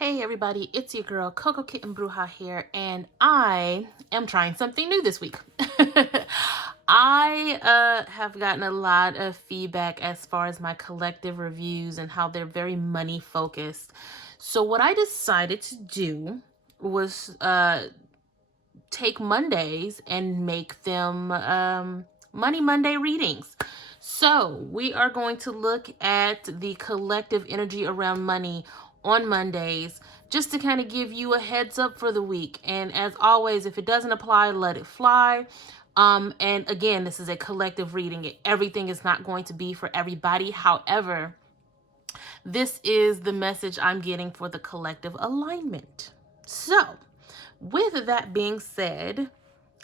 Hey everybody, it's your girl Coco Kitten Bruja here, and I am trying something new this week. I have gotten a lot of feedback as far as my collective reviews and how they're very money focused. So what I decided to do was take Mondays and make them Money Monday readings. So we are going to look at the collective energy around money on Mondays, just to kind of give you a heads up for the week. And as always, if it doesn't apply, let it fly. And again, this is a collective reading. Everything is not going to be for everybody. However, this is the message I'm getting for the collective alignment. So with that being said,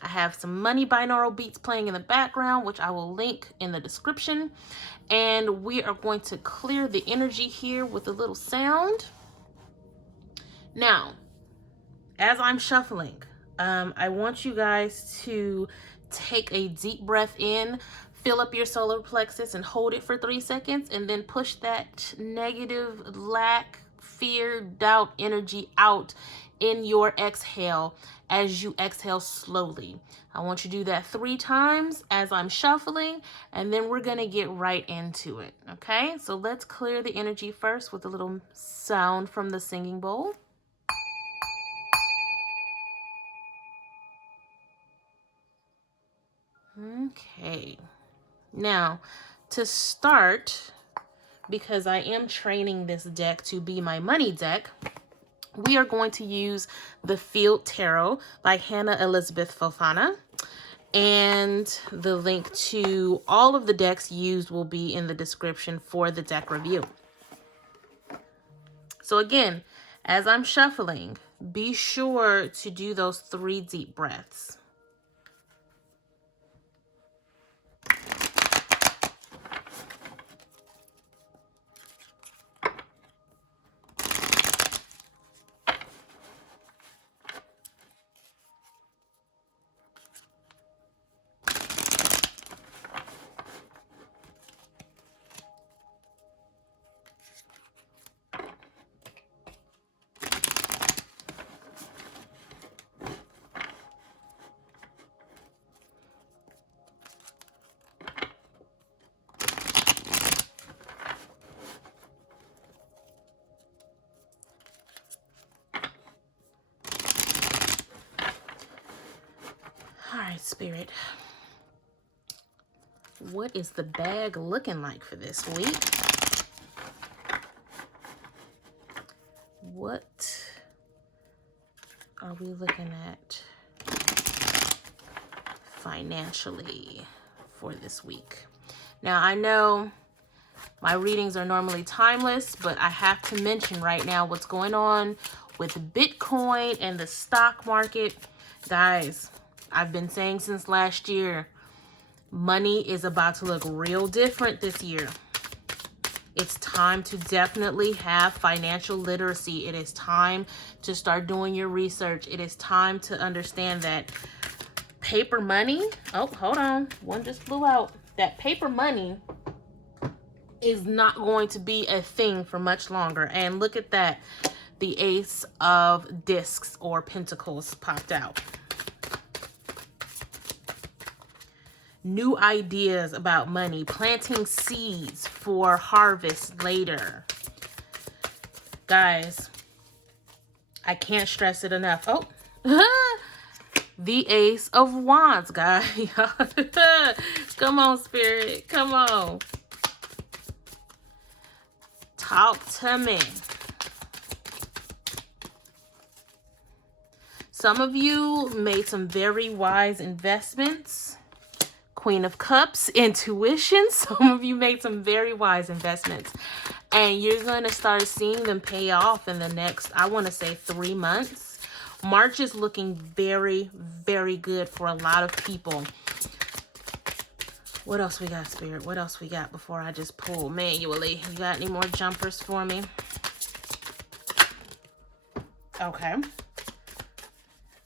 I have some money binaural beats playing in the background, which I will link in the description. And we are going to clear the energy here with a little sound. Now, as I'm shuffling, I want you guys to take a deep breath in, fill up your solar plexus and hold it for 3 seconds, and then push that negative, lack, fear, doubt energy out in your exhale as you exhale slowly. I want you to do that 3 times as I'm shuffling, and then we're going to get right into it. Okay, so let's clear the energy first with a little sound from the singing bowl. Okay, now to start, because I am training this deck to be my money deck, we are going to use the Field Tarot by Hannah Elizabeth Fofana. And the link to all of the decks used will be in the description for the deck review. So again, as I'm shuffling, be sure to do those 3 deep breaths. All right, Spirit. What is the bag looking like for this week? What are we looking at financially for this week? Now, I know my readings are normally timeless, but I have to mention right now what's going on with Bitcoin and the stock market. Guys, I've been saying since last year, money is about to look real different this year. It's time to definitely have financial literacy. It is time to start doing your research. It is time to understand that paper money, oh, hold on, one just flew out. That paper money is not going to be a thing for much longer. And look at that. The Ace of Discs or Pentacles popped out. New ideas about money, planting seeds for harvest later. Guys, I can't stress it enough. Oh, the Ace of Wands, guys. Come on, Spirit. Come on. Talk to me. Some of you made some very wise investments. Queen of Cups, intuition. Some of you made some very wise investments. And you're going to start seeing them pay off in the next, I want to say, 3 months. March is looking very, very good for a lot of people. What else we got, Spirit? What else we got before I just pull manually? You got any more jumpers for me? Okay.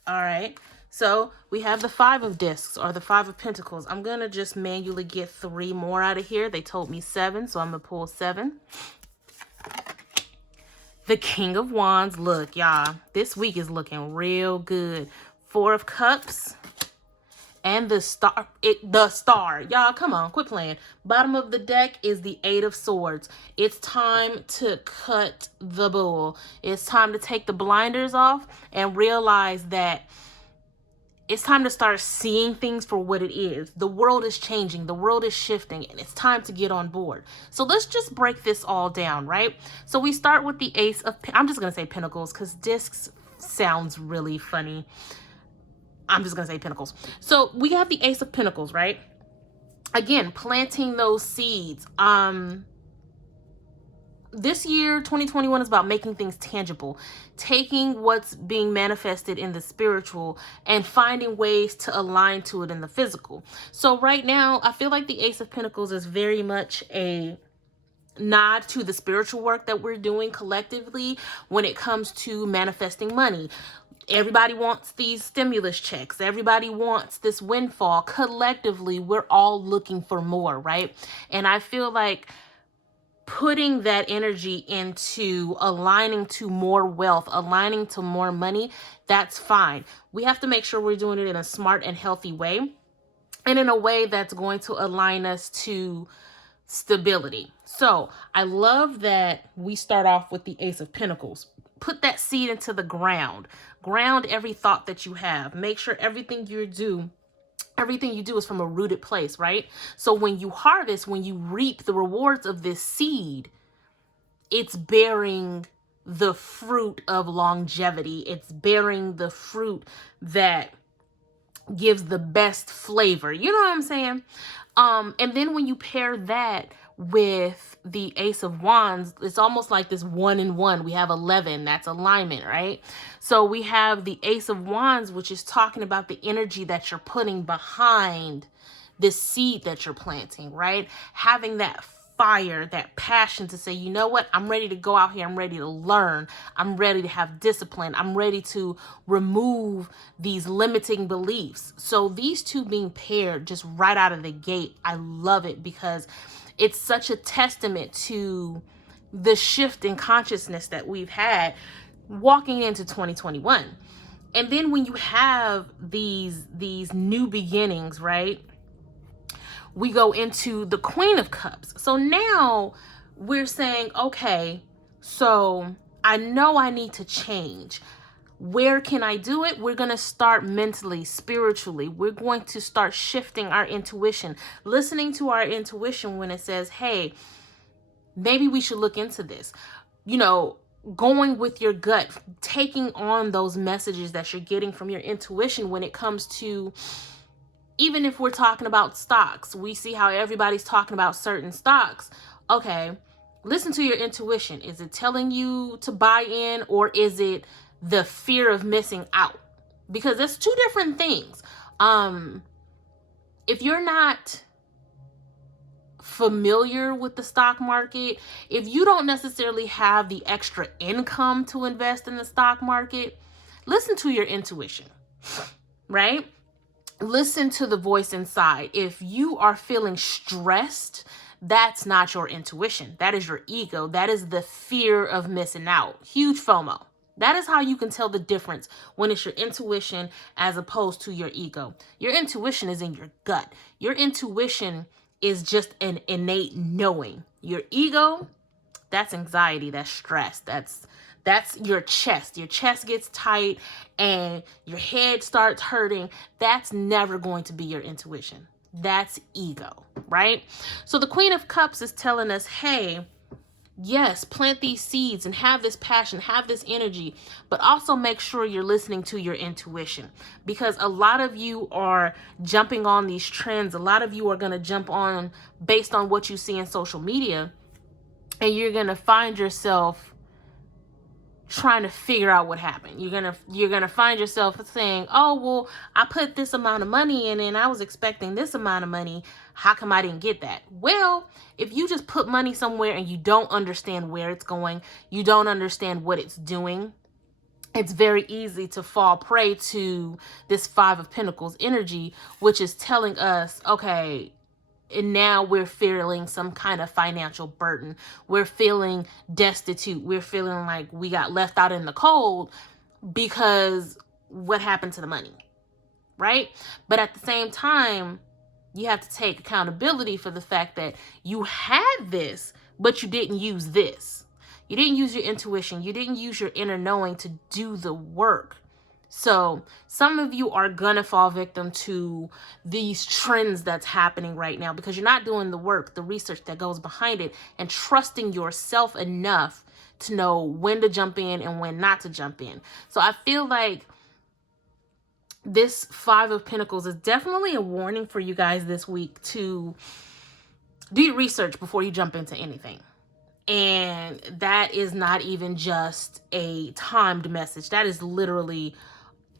All right. So we have the 5 of Discs or the 5 of Pentacles. I'm going to just manually get 3 more out of here. They told me 7, so I'm going to pull 7. the King of Wands. Look, y'all, this week is looking real good. Four of Cups and the star. The star. Y'all, come on, quit playing. Bottom of the deck is the Eight of Swords. It's time to cut the bull. It's time to take the blinders off and realize that it's time to start seeing things for what it is. The world is changing. The world is shifting, and it's time to get on board. So let's just break this all down, right? So we start with the Ace of... I'm just going to say Pentacles because discs sounds really funny. I'm just going to say Pentacles. So we have the Ace of Pentacles, right? Again, planting those seeds. This year, 2021, is about making things tangible, taking what's being manifested in the spiritual and finding ways to align to it in the physical. So right now, I feel like the Ace of Pentacles is very much a nod to the spiritual work that we're doing collectively when it comes to manifesting money. Everybody wants these stimulus checks. Everybody wants this windfall. Collectively, we're all looking for more, right? And I feel like putting that energy into aligning to more wealth, aligning to more money, that's fine. We have to make sure we're doing it in a smart and healthy way, and in a way that's going to align us to stability. So I love that we start off with the Ace of Pentacles. Put that seed into the ground. Ground every thought that you have. Make sure everything you do is from a rooted place, right? So when you harvest, when you reap the rewards of this seed, it's bearing the fruit of longevity. It's bearing the fruit that gives the best flavor. You know what I'm saying? And then when you pair that with the Ace of Wands, it's almost like this 1 and 1. We have 11. That's alignment, right? So we have the Ace of Wands, which is talking about the energy that you're putting behind this seed that you're planting, right? Having that fire, that passion to say, you know what? I'm ready to go out here. I'm ready to learn. I'm ready to have discipline. I'm ready to remove these limiting beliefs. So these two being paired just right out of the gate, I love it because it's such a testament to the shift in consciousness that we've had walking into 2021. And then when you have these new beginnings, right? We go into the Queen of Cups. So now we're saying, okay, so I know I need to change. Where can I do it? We're going to start mentally, spiritually. We're going to start shifting our intuition, listening to our intuition when it says, hey, maybe we should look into this. You know, going with your gut, taking on those messages that you're getting from your intuition when it comes to, even if we're talking about stocks, we see how everybody's talking about certain stocks. Okay, listen to your intuition. Is it telling you to buy in, or is it the fear of missing out? Because that's two different things. If you're not familiar with the stock market, if you don't necessarily have the extra income to invest in the stock market, listen to your intuition, right? Listen to the voice inside. If you are feeling stressed, that's not your intuition. That is your ego. That is the fear of missing out. Huge FOMO. That is how you can tell the difference when it's your intuition as opposed to your ego. Your intuition is in your gut. Your intuition is just an innate knowing. Your ego, that's anxiety, that's stress, that's your chest. Your chest gets tight and your head starts hurting. That's never going to be your intuition. That's ego, right? So the Queen of Cups is telling us, hey, yes, plant these seeds and have this passion, have this energy, but also make sure you're listening to your intuition, because a lot of you are jumping on these trends. A lot of you are going to jump on based on what you see in social media, and you're going to find yourself trying to figure out what happened. You're gonna find yourself saying, oh, well, I put this amount of money in and I was expecting this amount of money. How come I didn't get that? Well, if you just put money somewhere and you don't understand where it's going, you don't understand what it's doing, it's very easy to fall prey to this Five of Pentacles energy, which is telling us, okay, and now we're feeling some kind of financial burden. We're feeling destitute. We're feeling like we got left out in the cold because what happened to the money, right? But at the same time, you have to take accountability for the fact that you had this, but you didn't use this. You didn't use your intuition. You didn't use your inner knowing to do the work. So some of you are going to fall victim to these trends that's happening right now because you're not doing the work, the research that goes behind it, and trusting yourself enough to know when to jump in and when not to jump in. So I feel like this Five of Pentacles is definitely a warning for you guys this week to do your research before you jump into anything. And that is not even just a timed message. That is literally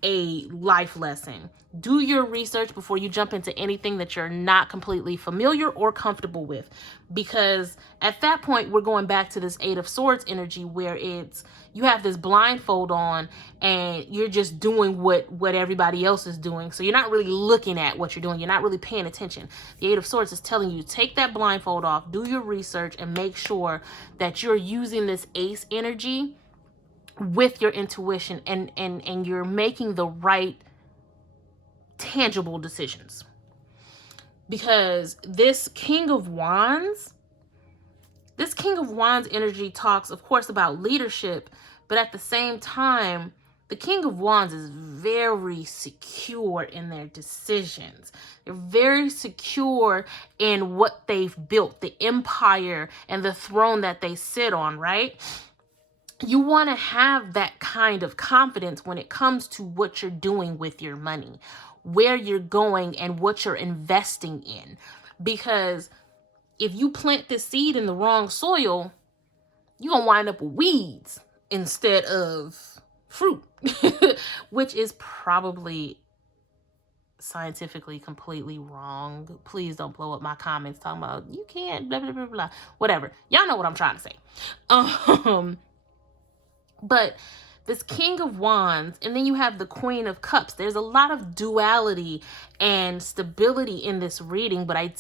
a life lesson. Do your research before you jump into anything that you're not completely familiar or comfortable with, because at that point we're going back to this Eight of Swords energy where it's you have this blindfold on and you're just doing what everybody else is doing. So you're not really looking at what you're doing. You're not really paying attention. The Eight of Swords is telling you, take that blindfold off, do your research, and make sure that you're using this ace energy with your intuition and you're making the right tangible decisions. Because this King of Wands energy talks, of course, about leadership, but at the same time, the King of Wands is very secure in their decisions. They're very secure in what they've built, the empire and the throne that they sit on, right? You want to have that kind of confidence when it comes to what you're doing with your money, where you're going and what you're investing in. Because if you plant this seed in the wrong soil, you're going to wind up with weeds instead of fruit, which is probably scientifically completely wrong. Please don't blow up my comments talking about you can't blah, blah, blah, blah, whatever. Y'all know what I'm trying to say. But this King of Wands, and then you have the Queen of Cups. There's a lot of duality and stability in this reading, but I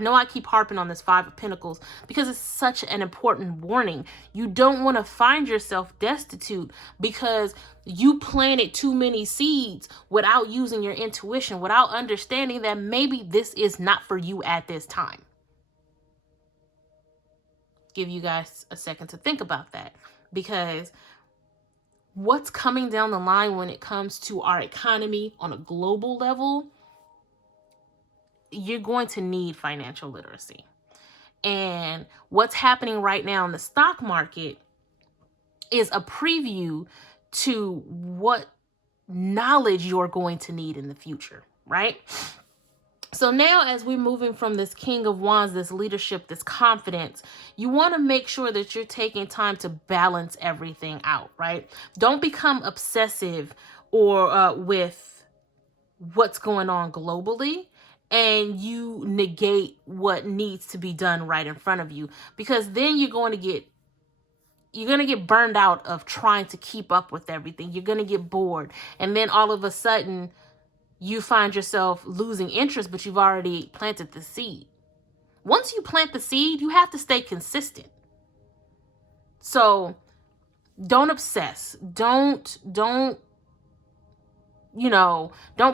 know I keep harping on this Five of Pentacles because it's such an important warning. You don't want to find yourself destitute because you planted too many seeds without using your intuition, without understanding that maybe this is not for you at this time. Give you guys a second to think about that. Because what's coming down the line when it comes to our economy on a global level, you're going to need financial literacy. And what's happening right now in the stock market is a preview to what knowledge you're going to need in the future, right? So now as we're moving from this King of Wands, this leadership, this confidence, you want to make sure that you're taking time to balance everything out, right? Don't become obsessive or with what's going on globally and you negate what needs to be done right in front of you, because then you're going to get burned out of trying to keep up with everything. You're going to get bored. And then all of a sudden you find yourself losing interest, but you've already planted the seed. Once you plant the seed, you have to stay consistent. So don't obsess. Don't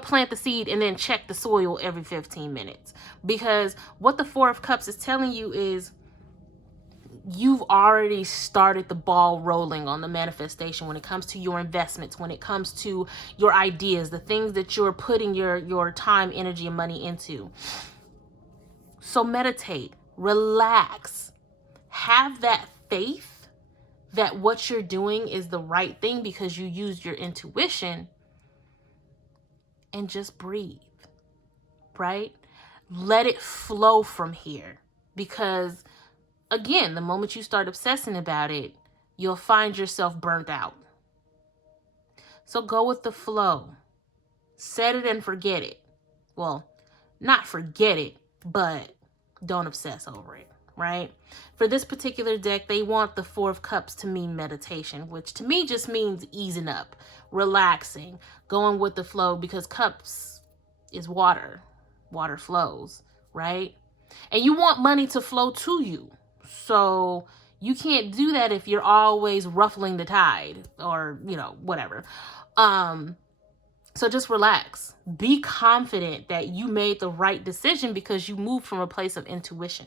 plant the seed and then check the soil every 15 minutes. Because what the Four of Cups is telling you is you've already started the ball rolling on the manifestation when it comes to your investments, when it comes to your ideas, the things that you're putting your time, energy, and money into. So meditate, relax, have that faith that what you're doing is the right thing because you used your intuition, and just breathe, right? Let it flow from here, because again, the moment you start obsessing about it, you'll find yourself burnt out. So go with the flow. Set it and forget it. Well, not forget it, but don't obsess over it, right? For this particular deck, they want the Four of Cups to mean meditation, which to me just means easing up, relaxing, going with the flow, because cups is water. Water flows. right? And you want money to flow to you. So you can't do that if you're always ruffling the tide or, you know, whatever. So just relax. Be confident that you made the right decision because you moved from a place of intuition.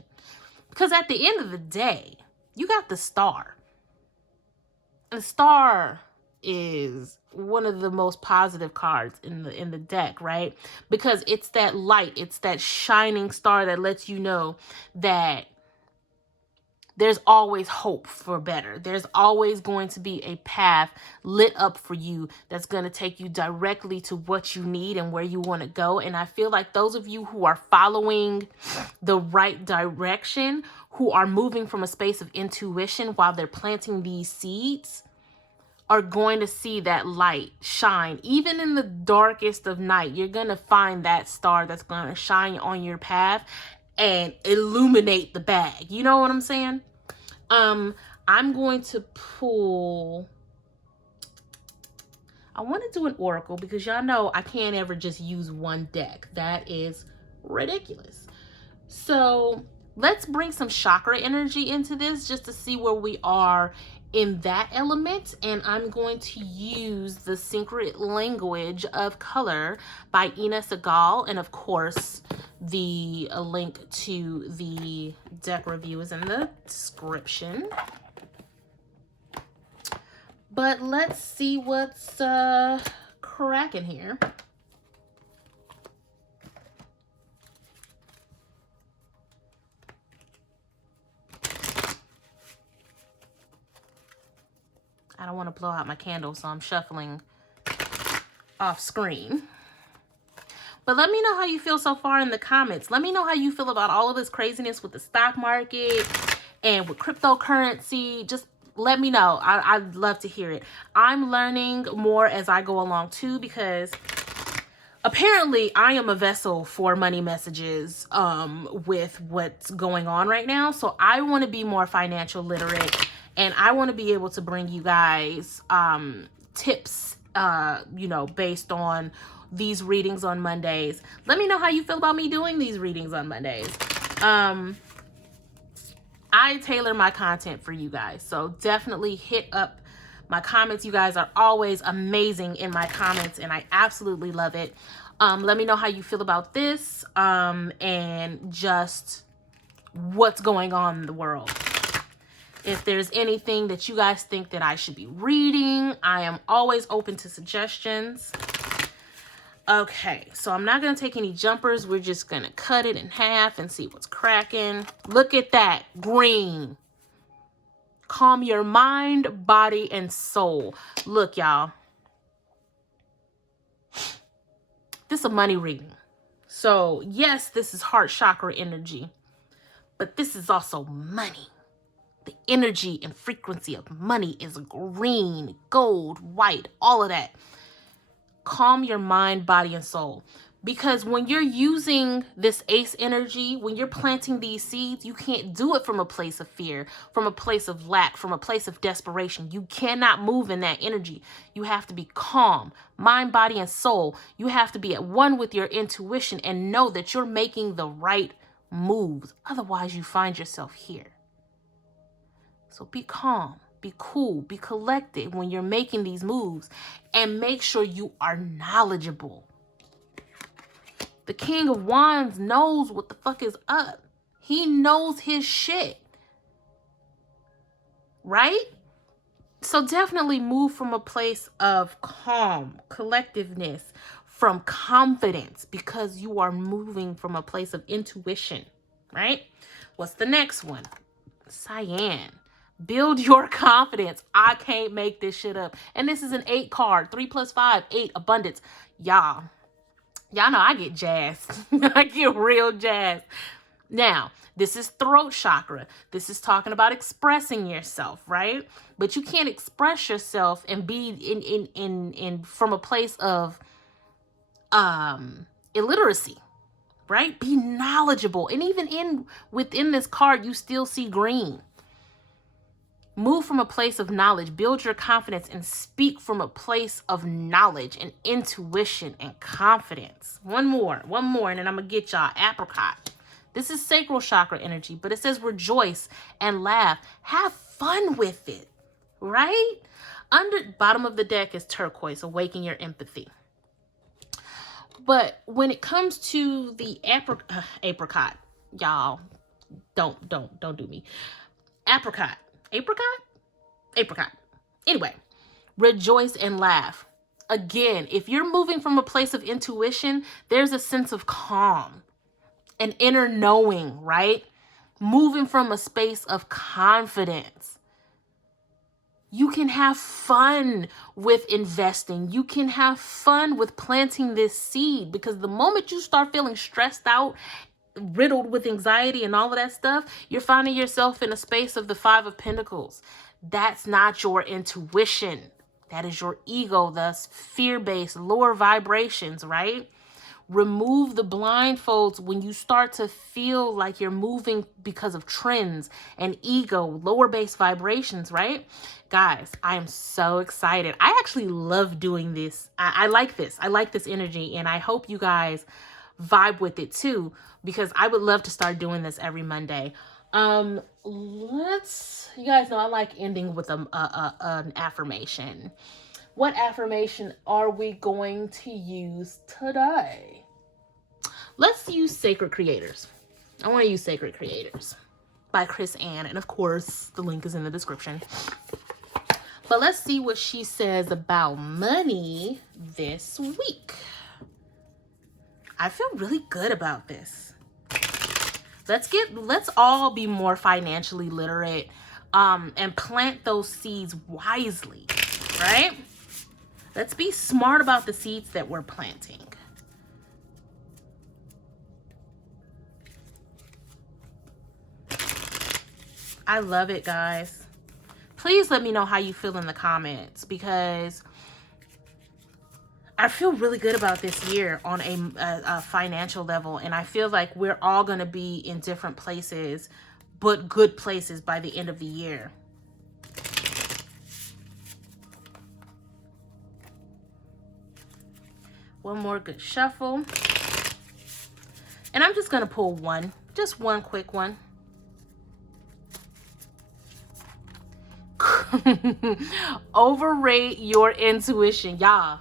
Because at the end of the day, you got the star. The star is one of the most positive cards in the deck, right? Because it's that light, it's that shining star that lets you know that there's always hope for better. There's always going to be a path lit up for you that's going to take you directly to what you need and where you want to go. And I feel like those of you who are following the right direction, who are moving from a space of intuition while they're planting these seeds, are going to see that light shine. Even in the darkest of night, you're going to find that star that's going to shine on your path and illuminate the bag. You know what I'm saying? I'm going to pull... I want to do an oracle because y'all know I can't ever just use one deck. That is ridiculous. So let's bring some chakra energy into this just to see where we are in that element. And I'm going to use The Secret Language of Color by Ina Segal. And of course, the link to the deck review is in the description. But let's see what's cracking here. I don't want to blow out my candle, so I'm shuffling off screen. But let me know how you feel so far in the comments. Let me know how you feel about all of this craziness with the stock market and with cryptocurrency. Just let me know. I'd love to hear it. I'm learning more as I go along too, because apparently I am a vessel for money messages with what's going on right now. So I want to be more financial literate, and I want to be able to bring you guys tips, you know, based on these readings on Mondays. Let me know how you feel about me doing these readings on Mondays. I tailor my content for you guys, so definitely hit up my comments. You guys are always amazing in my comments, and I absolutely love it. Let me know how you feel about this, and just what's going on in the world. If there's anything that you guys think that I should be reading, I am always open to suggestions. Okay, so I'm not going to take any jumpers. We're just going to cut it in half and see what's cracking. Look at that. Green. Calm your mind, body, and soul. Look, y'all. This is a money reading. So, yes, this is heart chakra energy. But this is also money. The energy and frequency of money is green, gold, white, all of that. Calm your mind, body, and soul. Because when you're using this ace energy, when you're planting these seeds, you can't do it from a place of fear, from a place of lack, from a place of desperation. You cannot move in that energy. You have to be calm, mind, body, and soul. You have to be at one with your intuition and know that you're making the right moves. Otherwise, you find yourself here. So be calm. Be cool, be collected when you're making these moves, and make sure you are knowledgeable. The King of Wands knows what the fuck is up. He knows his shit. Right? So definitely move from a place of calm, collectiveness, from confidence, because you are moving from a place of intuition. Right? What's the next one? Cyan. Build your confidence. I can't make this shit up. And this is an 8 card. 3 + 5, 8, abundance. Y'all know I get jazzed. I get real jazzed. Now, this is throat chakra. This is talking about expressing yourself, right? But you can't express yourself and be in from a place of illiteracy, right? Be knowledgeable. And even within this card, you still see green. Move from a place of knowledge, build your confidence, and speak from a place of knowledge and intuition and confidence. One more, and then I'm going to get y'all apricot. This is sacral chakra energy, but it says rejoice and laugh. Have fun with it, right? Bottom of the deck is turquoise, awaken your empathy. But when it comes to the apricot, y'all, don't do me. Apricot. Anyway, rejoice and laugh. Again, if you're moving from a place of intuition, there's a sense of calm, an inner knowing, right? Moving from a space of confidence. You can have fun with investing. You can have fun with planting this seed, because the moment you start feeling stressed out, riddled with anxiety and all of that stuff, you're finding yourself in a space of the Five of Pentacles. That's not your intuition. That is your ego, thus fear-based, lower vibrations, right? Remove the blindfolds when you start to feel like you're moving because of trends and ego, lower base vibrations, right? Guys, I am so excited. I actually love doing this. I like this. I like this energy, and I hope you guys vibe with it too, because I would love to start doing this every Monday. You guys know I like ending with an affirmation. What affirmation are we going to use today? Let's use Sacred Creators. I want to use Sacred Creators by Chris Ann, and of course the link is in the description. But let's see what she says about money this week. I feel really good about this. Let's all be more financially literate, and plant those seeds wisely, right? Let's be smart about the seeds that we're planting. I love it, guys. Please let me know how you feel in the comments, because I feel really good about this year on a financial level, and I feel like we're all going to be in different places, but good places by the end of the year. One more good shuffle. And I'm just going to pull one, just one quick one. Overrate your intuition, y'all.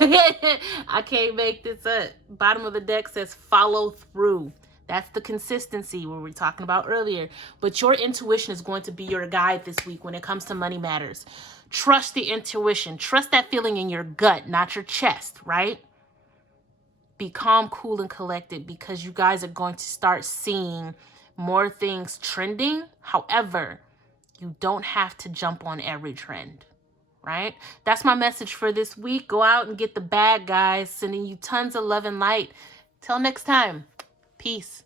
I can't make this up. Bottom of the deck says follow through. That's the consistency we were talking about earlier. But your intuition is going to be your guide this week when it comes to money matters. Trust the intuition. Trust that feeling in your gut, not your chest, right? Be calm, cool, and collected, because you guys are going to start seeing more things trending. However, you don't have to jump on every trend, right? That's my message for this week. Go out and get the bag, guys. Sending you tons of love and light. Till next time. Peace.